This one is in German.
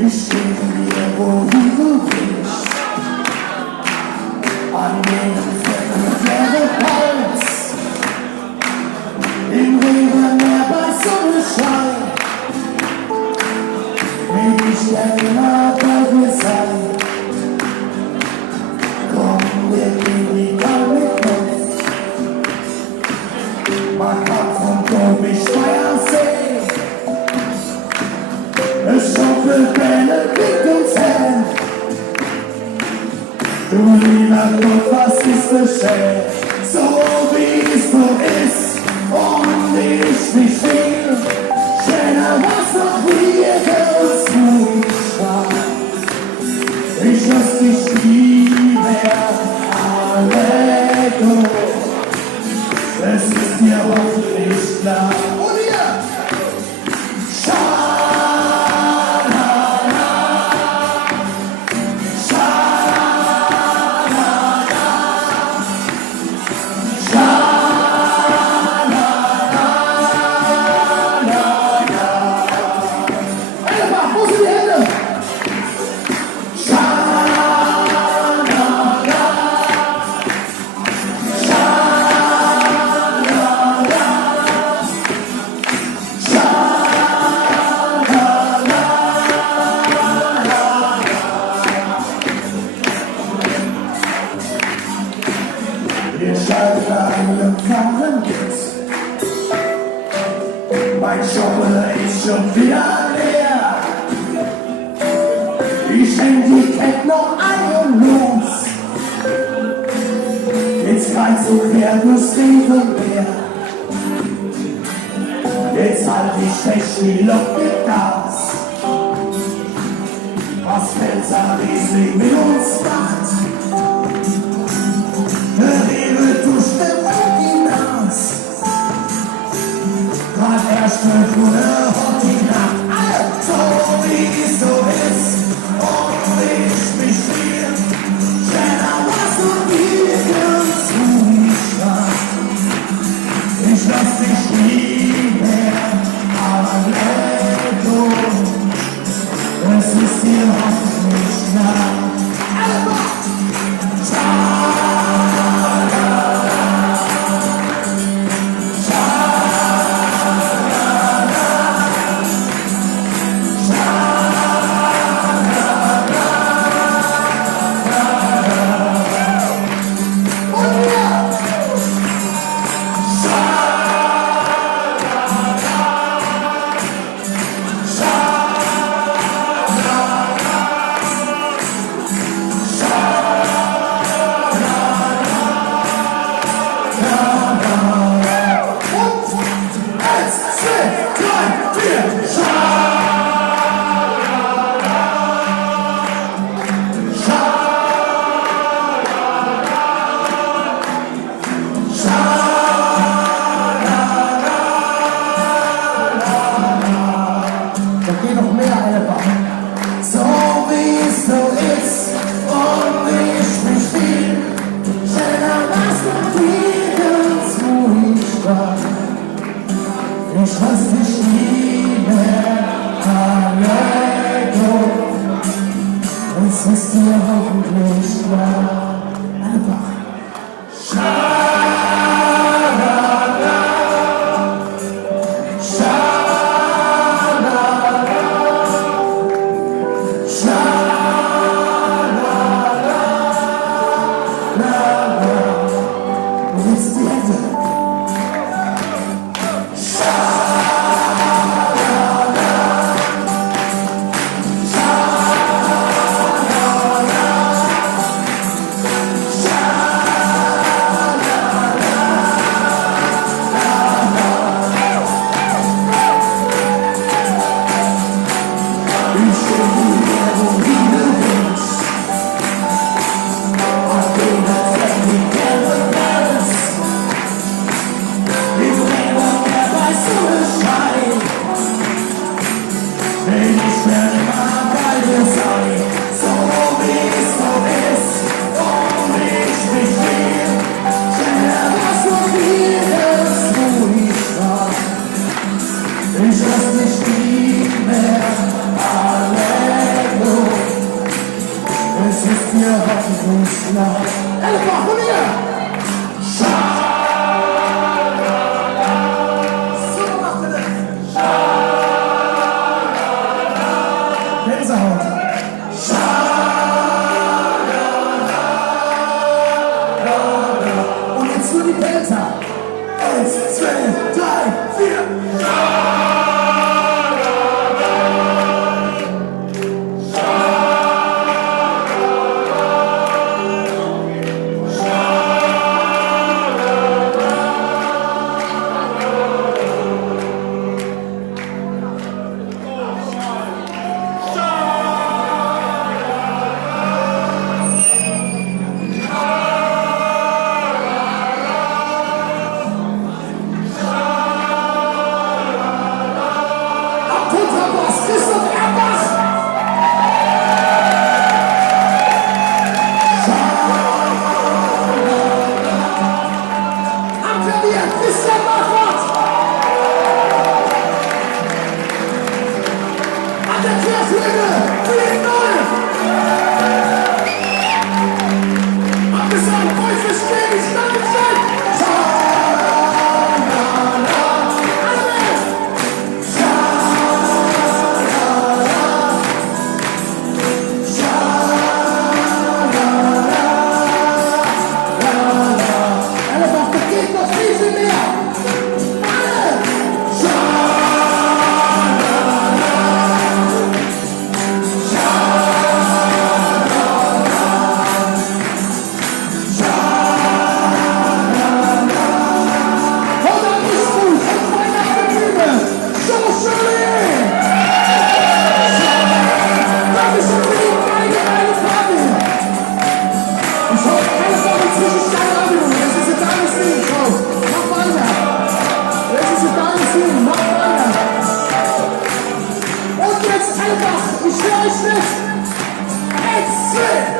Ich stehe hier, wo du bist, an jedem Fleck der Hals, im Regen, Meer bei Sonnenschein, will ich ja immer bei dir sein. Komm, wir gehen wieder mit uns, man kann von komisch Feuer sehen. Es schaufelt Bälle mit uns hin. Du lieber Gott, was ist geschehen? So wie es so ist und ich nicht viel. Schöner was noch nie uns war. Ich lass dich nie mehr alle durch. Es ist dir hoffentlich klar. Und ihr! Wir steigen ein und fahren mit. Mein Schoppel ist schon wieder leer. Ich häng die Kette noch ein und los. Jetzt kreuz und quer durchs Regenmeer. Jetzt halt ich fest die Luft mit Gas. Was Pfälzer Riesling mit uns macht. Erst 12 Uhr und die Nacht, so wie es so ist, und ich mich friere, schneller was und nirgends zu mich war. Ich lass dich nie mehr, aber Leto, es ist dir hoffentlich klar. Alle Macht! Ich lass dich nie mehr allein. Es ist dir hoffentlich klar. Einfach. Und jetzt die Hände. Ich lass mich nie mehr allein. Elfach, komm her! So macht ihr das! Gänsehaut! Und jetzt nur die Delta! 1, 2, 3, 4! Ich höre euch nicht! Exit!